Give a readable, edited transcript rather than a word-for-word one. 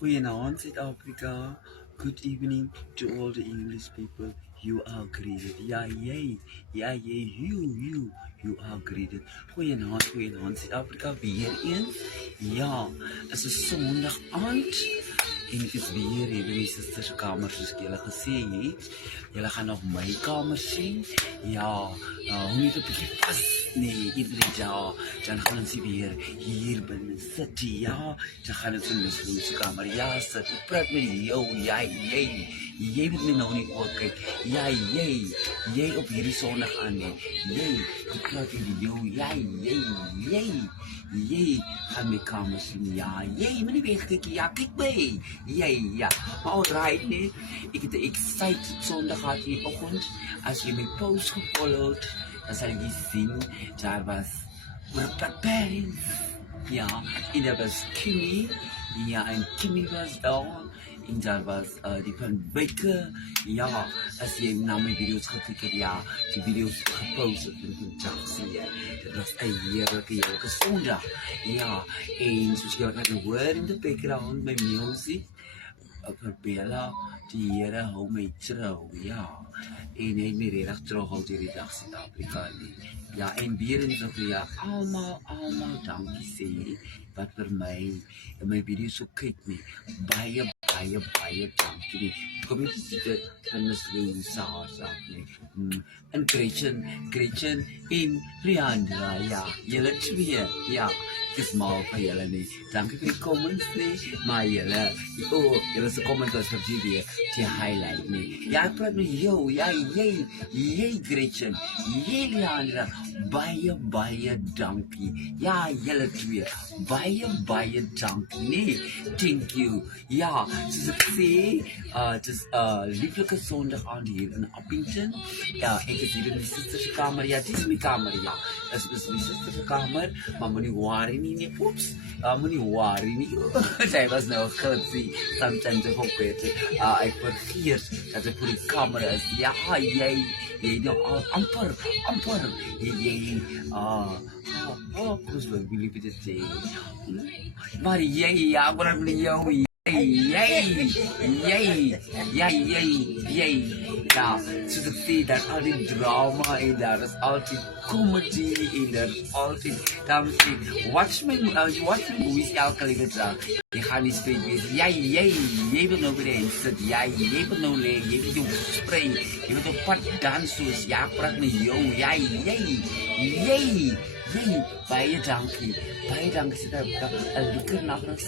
Goedenavond, South Africa. Good evening to all the English people. You are greeted. Ja, jy. Ja, jy. You are greeted. Goedenavond, South Africa. Weer eens. Ja, het is 'n Sondag aand. En ek is weer hier in my suster se kamer soos ek julle gesê het. Julle gaan nog my kamer sien. Ja, hoe net 'n bietjie vas. Nee, iedere dag. Dan gaan ons weer hier binne sit. Ja, dan gaan ons in die kamer. Ja, sit. Ek praat met jou. Ja, jy moet my nou nie oor kyk. Ja, jy op hierdie Sondag aan nie. Ek praat met jou. Ja, jy gaan my kamer sien. Ja, jy moet nie wegkyk. Ja, kyk my. Ja. Alright, nee. Ek het 'n excited Sondag gehad vanoggend. As jy my post gefollowed, dan sal jy sien, daar was Pepperins. Ja, en daar was Kimmy. Ja, en Kimmy was daar. En daar was die van Baker. Ja, as jy na my video's gekyk het, ja, die video's gepost het en sien jy. Dit was 'n heerlike Sondag. Ja, en soos jy kan hoor in die background, my music. Bella, die Here hou my trou, ja. En hy het my regtig trouw gehou hierdie dag Suid-Afrika nie. Ja, en weer eens wil ja, almal dankie sê wat vir my in my video's so kyk nie. Baie dankie nie. Kom net dit kan miskien saak nie. En Gretchen en Riandra, ja, julle twee, ja. Ek is mal van julle nie. Dankie vir die comments nie, maar julle se comments was vir die highlight nie. Ja, ek praat met jou, ja, jy Gretchen, jy Leandra, baie dankie. Ja, julle twee, baie dankie, nee, thank you. Ja, soos ek sê, het is lieflike Sondag aand hier in Appington. Ja, ek is hier in my suster se kamer, ja, dit is my kamer, ja. Dit is my suster se kamer, maar moenie worry nie, oeps, moenie worry nie. Sy was nou gulsie, sometimes ek ook weet, ek vergeet dat ek voor die kamer is. Ja, jy nou al amper, jy, kus wil ek dit sê. Maar jy, ja, maar met jou, ja, soos ek sê, daar is altyd drama en daar is altyd comedy en daar is altyd, dames en heren, watch my movies elke liewe dag. Jy gaan nie speel wees, jy wil nou by die hand sit, jy wil nou leen, jy wil jou spring, jy wil op pad dans soos, ja, ek praat met jou, jy, baie dankie, Suid-Afrika, 'n lekker nagrus.